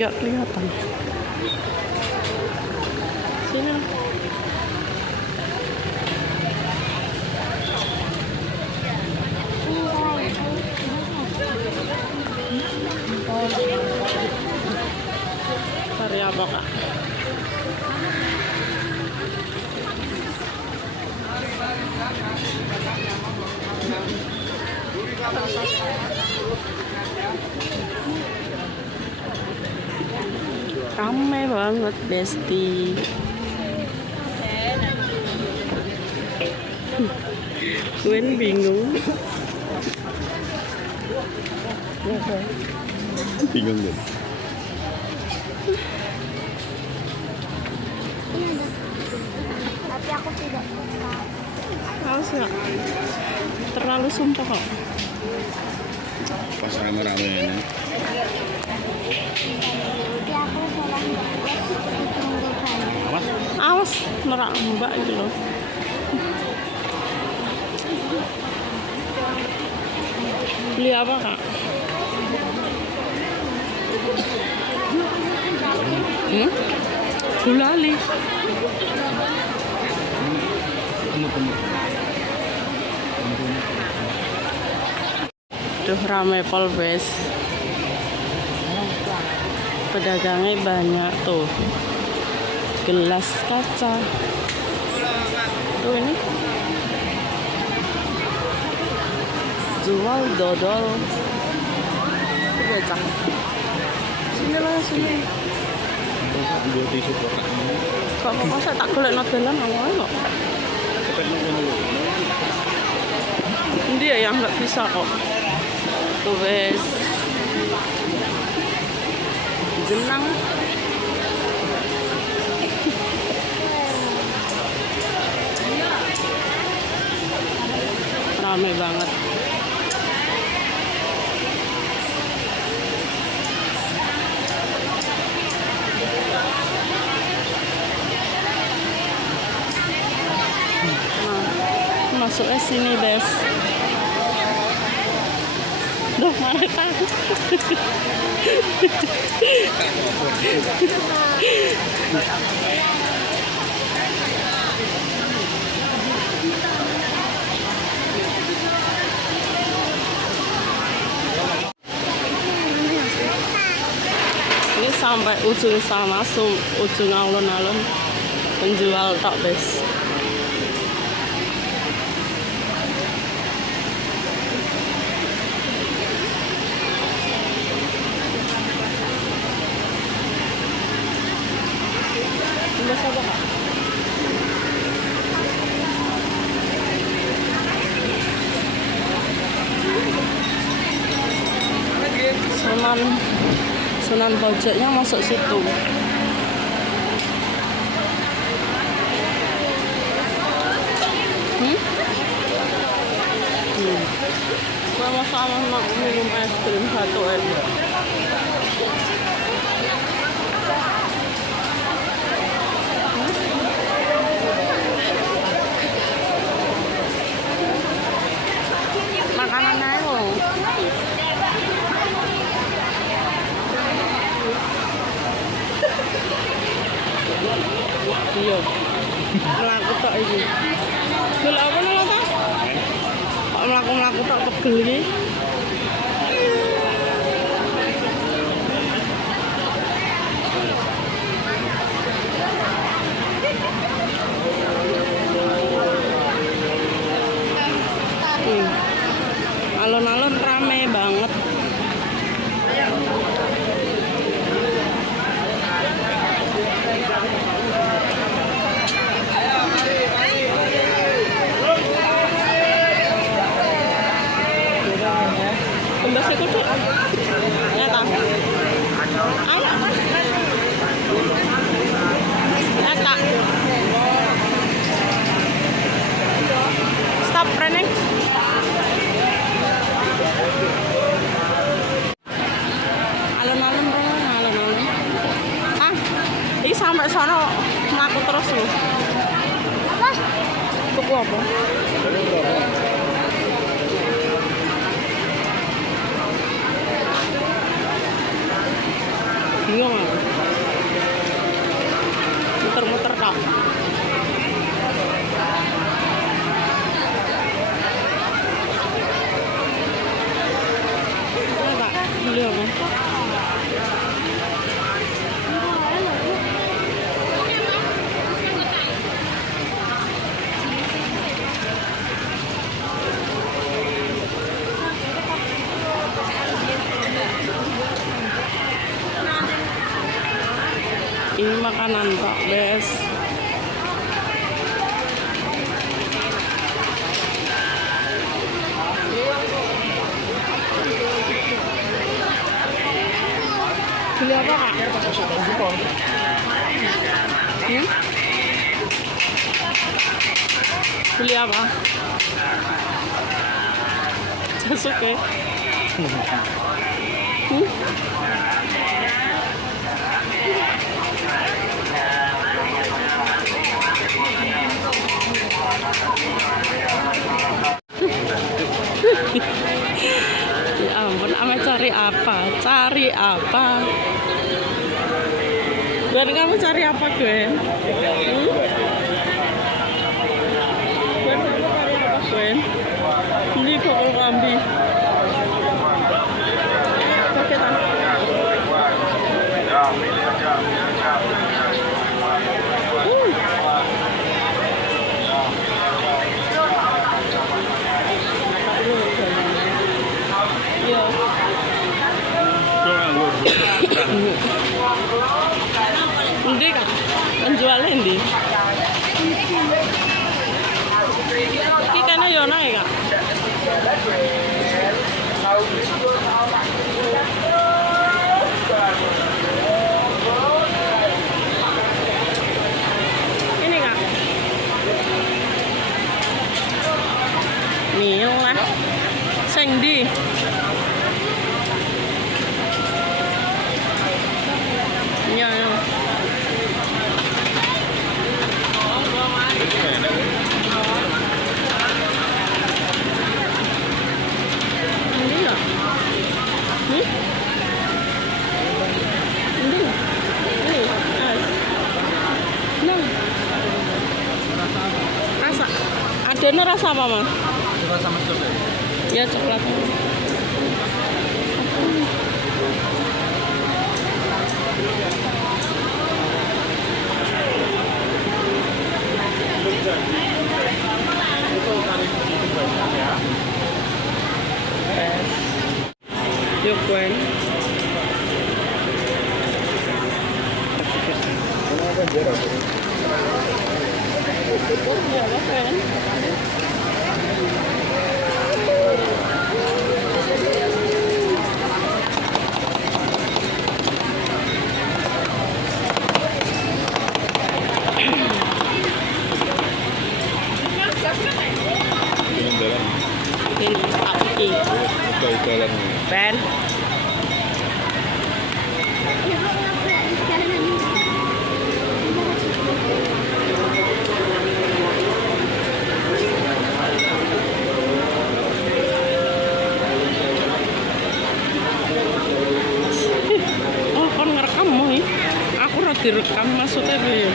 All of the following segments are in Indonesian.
Nggak kelihatan. Sini lah. Cari apa kak? Ramai banget Besti. Gwen bingung. Bingung deh. Tapi aku tidak suka. Males nggak? Terlalu sumpah kok. Pas rame-rame ini. Tapi aku salah nggak banyak. Apa? Awas merak mbak gitu loh. Beli apa kak? Gulali. Duh ramai Polbes. Pedagangnya banyak tuh. Gelas kaca. Tuh ini. Jual dodol. Itu becak. Sini lah sini. Dua tisu kotak. Kok apa saya tak golek nodelan awalnya kok. Dia yang nggak bisa kok. Tuh wes. Jenang. Ramai banget. Masuknya sini Bes. Duh mana kan? Ini sampai ujung sana, ujung alun-alun penjual tok Bes. Bos apa kak? Sunan pojoknya masuk situ. Kalau mau sama minum es krim satu aja. Makanan aja loh. Iya. Melaku tok iki. Golek apa lho ta? Kok mlaku-mlaku tok pegel iki. Alun-alun rame banget. Kembali kudu. Ya ta. Ayo. Ya ta. Stop running. Alun-alun. Ah, ini sampai sana mlaku terus loh. Apa? Tuku apa? Bingung Kak? Kak, beli apa? Ini makanan Pak Bes. Beli apa Kak? Hmm? Beli apa? Sasuke. Hmm? Ya ampun, Ame cari apa? Cari apa? Dan kamu cari apa, Gwen? Hmm? Gwen, kamu cari apa, Gwen? Ini kokol kambi. Pakai tak? Iya. Endi Kak? Penjualnya endi? Iki kene yo nang Kak. Ini Kak. Niung lah. Sing ndi? Iya, iya. Ini enggak? Hmm? Ini enggak? Ini? Nah. Rasa? Adanya rasa apa, Mas? Rasa sama coklat. Ya, coklat. Yuk, Gwen. Ya, Gwen. Jalan. Ini api. Jalan. Ben. Oh, kon ngerekam mau ya? Aku udah direkam maksudnya ya.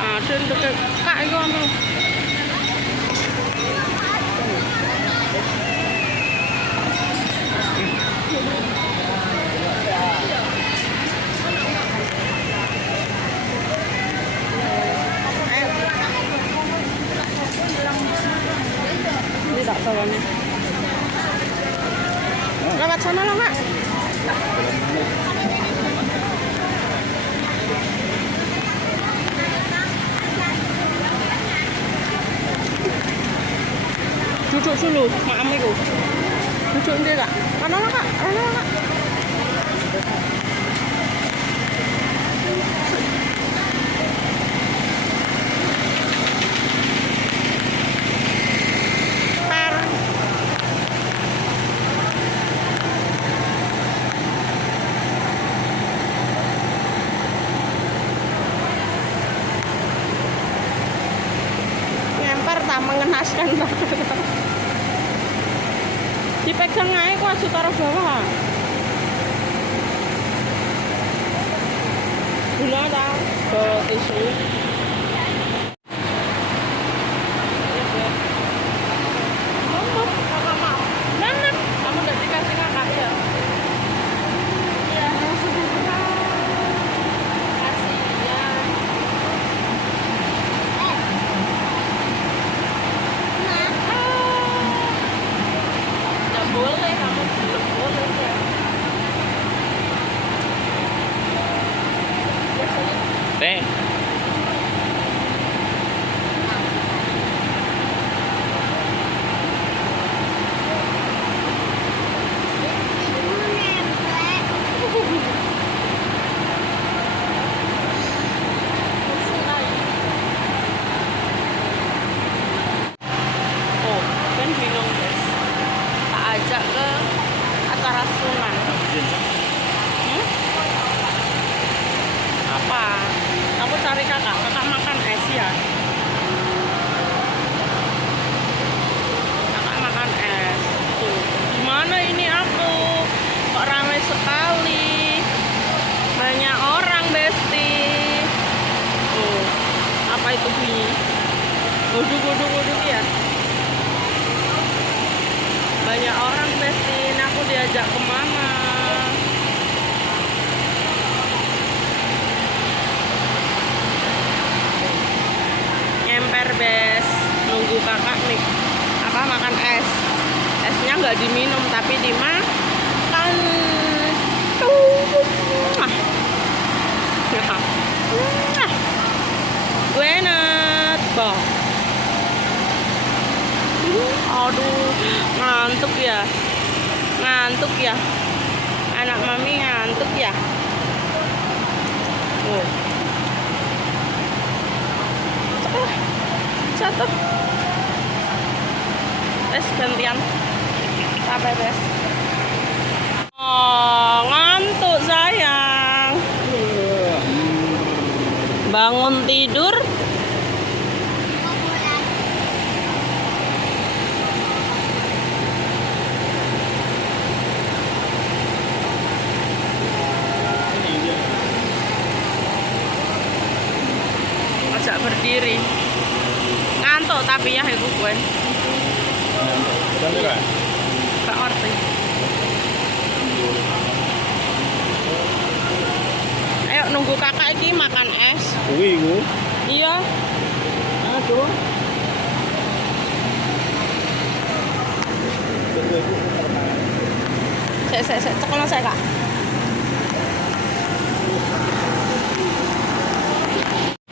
Ada untuk kak itu anu. Ini tak tahu nih. Lewat sana loh Kak. Duduk dulu, maam itu. Duduk nanti Kak. Mana lah Kak? Mana lah Kak? Per. Dipegang aja kok aja taruh bawah. Gula dah, bawa tisu. Mama, kamu udah dikasih kakak ya? Iya. Kasihan. Nggak boleh, kamu belum boleh ya. Teh. Oh, kan bingung guys. Tak ajak ke acara sunat. Hmm? Apa? Aku cari kakak makan es ya. Kakak makan es. Tuh, gimana ini aku? Kok ramai sekali? Banyak orang, Besti. Tuh, apa itu bunyi? Guduk ya. Banyak orang, Besti. Ini aku diajak kemana? Nyemper, Bes. Nunggu kakak nih. Apa makan es? Esnya nggak diminum tapi dimakan. Gue enak, boh. Aduh, ngantuk ya. Ngantuk ya. Anak mami ngantuk ya. Oh. Jatuh. Bes gantian. Sampai Bes. Oh, ngantuk sayang. Bangun tidur. Ajak berdiri. Ngantuk tapi ya ibu Gwen. Udah kan? Gak ngerti. Ayo nunggu kakak ini makan es. Kuwi iku. Iya. Aduh. Sek, cekono saya kak.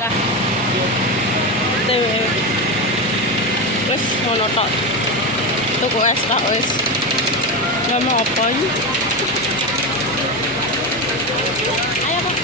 Kak. Terus ngono tok. Tuku es tak wis. Gak mau apa ini? Ayo kak.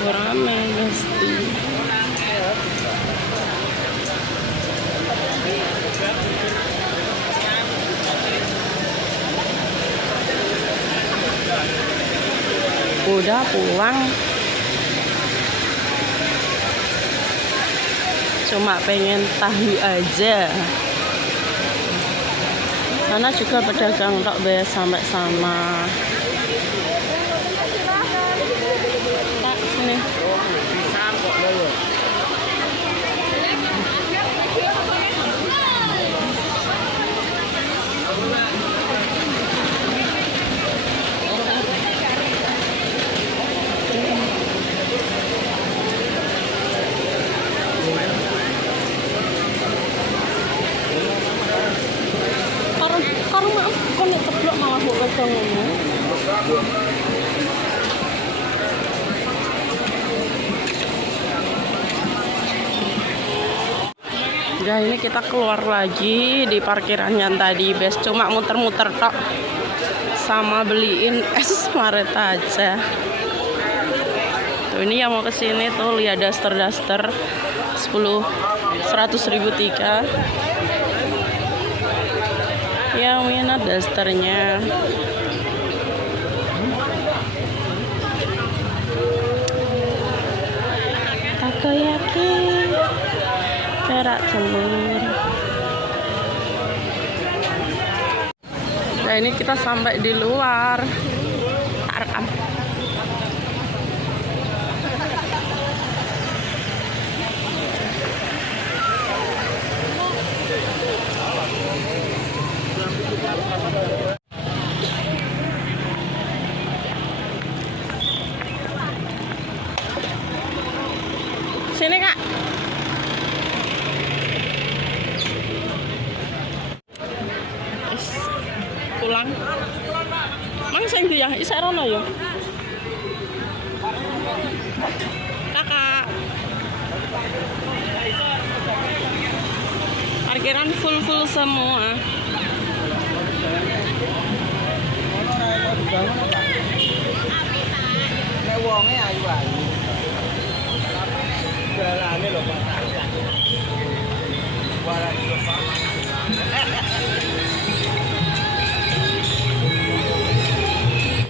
Rame pasti. Udah pulang. Cuma pengen tahu aja. Sana juga pedagang tok Bes sampai sama. Kak, sini. Karo maaf kon nek ceblok malah kok pegang ngono. Ya ini kita keluar lagi di parkiran yang tadi Bes, cuma muter-muter tok sama beliin es maret aja. Tuh ini yang mau kesini tuh lihat daster 100.000 tiga. Yang minat dasternya. takoyaki, kerak telur. Nah ini kita sampai di luar. Tak rekam. Sini kak. Pulang. Mang sing ndi ya? Isek rono ya. Kakak. Parkiran full semua. Nek wonge ayu-ayu.